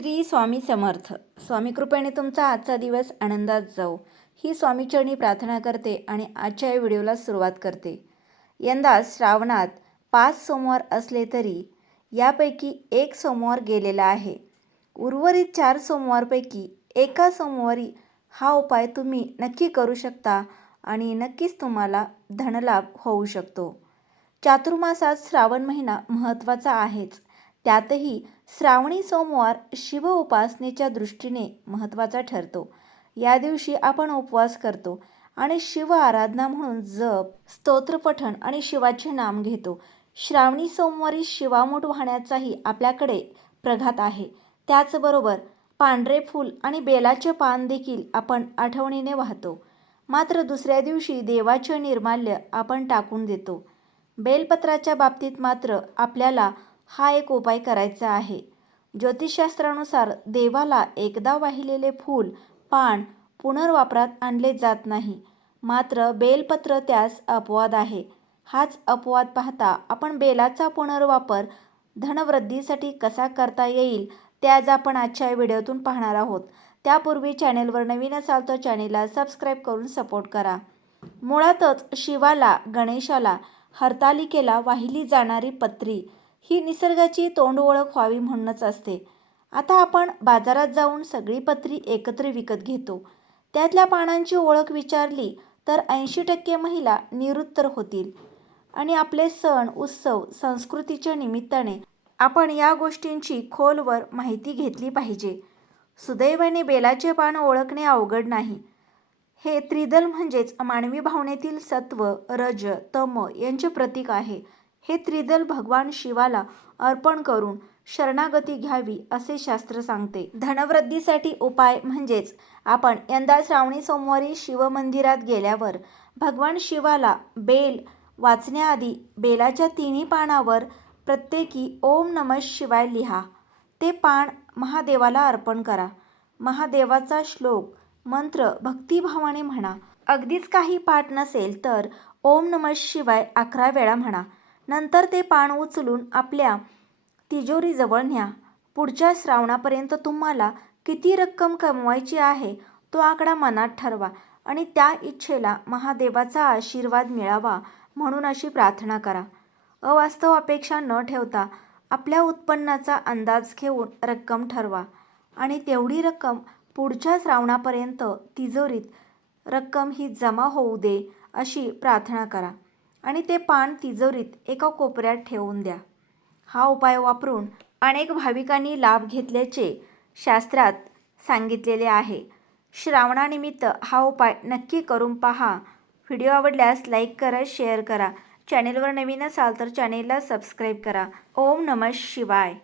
श्री स्वामी समर्थ. स्वामी कृपेने तुमचा आजचा दिवस आनंदात जाऊ ही स्वामीचरणी प्रार्थना करते आणि आजच्या या व्हिडिओला सुरुवात करते. यंदा श्रावणात पाच सोमवार असले तरी यापैकी एक सोमवार गेलेला आहे. उर्वरित चार सोमवारपैकी एका सोमवारी हा उपाय तुम्ही नक्की करू शकता आणि नक्कीच तुम्हाला धनलाभ होऊ शकतो. चातुर्मासात श्रावण महिना महत्त्वाचा आहेच. त्यातही श्रावणी सोमवार शिव उपासनेच्या दृष्टीने महत्त्वाचा ठरतो. या दिवशी आपण उपवास करतो आणि शिव आराधना म्हणून जप स्तोत्रपठण आणि शिवाचे नाम घेतो. श्रावणी सोमवारी शिवामूठ वाहण्याचाही आपल्याकडे प्रघात आहे. त्याचबरोबर पांढरे फूल आणि बेलाचे पान देखील आपण आठवणीने वाहतो. मात्र दुसऱ्या दिवशी देवाचे निर्माल्य आपण टाकून देतो. बेलपत्राच्या बाबतीत मात्र आपल्याला हा एक उपाय करायचा आहे. ज्योतिषशास्त्रानुसार देवाला एकदा वाहिलेले फूल पान पुनर्वापरात आणले जात नाही. मात्र बेलपत्र त्यास अपवाद आहे. हाच अपवाद पाहता आपण बेलाचा पुनर्वापर धनवृद्धीसाठी कसा करता येईल ते आज आपण आजच्या व्हिडिओतून पाहणार आहोत. त्यापूर्वी चॅनेलवर नवीन असाल तर चॅनेलला सबस्क्राईब करून सपोर्ट करा. मुळातच शिवाला गणेशाला हरतालिकेला वाहिली जाणारी पत्री ही निसर्गाची तोंड ओळख व्हावी म्हणूनच असते. आता आपण बाजारात जाऊन सगळी पत्री एकत्र विकत घेतो. त्यातल्या पानांची ओळख विचारली तर ऐंशी टक्के महिला निरुत्तर होतील. आणि आपले सण उत्सव संस्कृतीच्या निमित्ताने आपण या गोष्टींची खोलवर माहिती घेतली पाहिजे. सुदैवाने बेलाचे पान ओळखणे अवघड नाही. हे त्रिदल म्हणजेच मानवी भावनेतील सत्व रज तम यांचे प्रतीक आहे. हे त्रिदल भगवान शिवाला अर्पण करून शरणागती घ्यावी असे शास्त्र सांगते. धनवृद्धीसाठी उपाय म्हणजेच आपण यंदा श्रावणी सोमवारी शिवमंदिरात गेल्यावर भगवान शिवाला बेल वाचण्याआधी बेलाच्या तिन्ही पानावर प्रत्येकी ओम नम शिवाय लिहा. ते पान महादेवाला अर्पण करा. महादेवाचा श्लोक मंत्र भक्तिभावाने म्हणा. अगदीच काही पाठ नसेल तर ओम नम शिवाय अकरा वेळा म्हणा. नंतर ते पान उचलून आपल्या तिजोरीजवळ न्या. पुढच्या श्रावणापर्यंत तुम्हाला किती रक्कम कमवायची आहे तो आकडा मनात ठरवा आणि त्या इच्छेला महादेवाचा आशीर्वाद मिळावा म्हणून अशी प्रार्थना करा. अवास्तव अपेक्षा न ठेवता आपल्या उत्पन्नाचा अंदाज घेऊन रक्कम ठरवा आणि तेवढी रक्कम पुढच्या श्रावणापर्यंत तिजोरीत रक्कम ही जमा होऊ दे अशी प्रार्थना करा. आणि ते पान तिजोरीत एका कोपऱ्यात ठेवून द्या. हा उपाय वापरून अनेक भाविकांनी लाभ घेतल्याचे शास्त्रात सांगितलेले आहे. श्रावणानिमित्त हा उपाय नक्की करून पहा. व्हिडिओ आवडल्यास लाईक करा शेअर करा. चॅनेलवर नवीन असाल तर चॅनेलला सबस्क्राईब करा. ओम नमः शिवाय.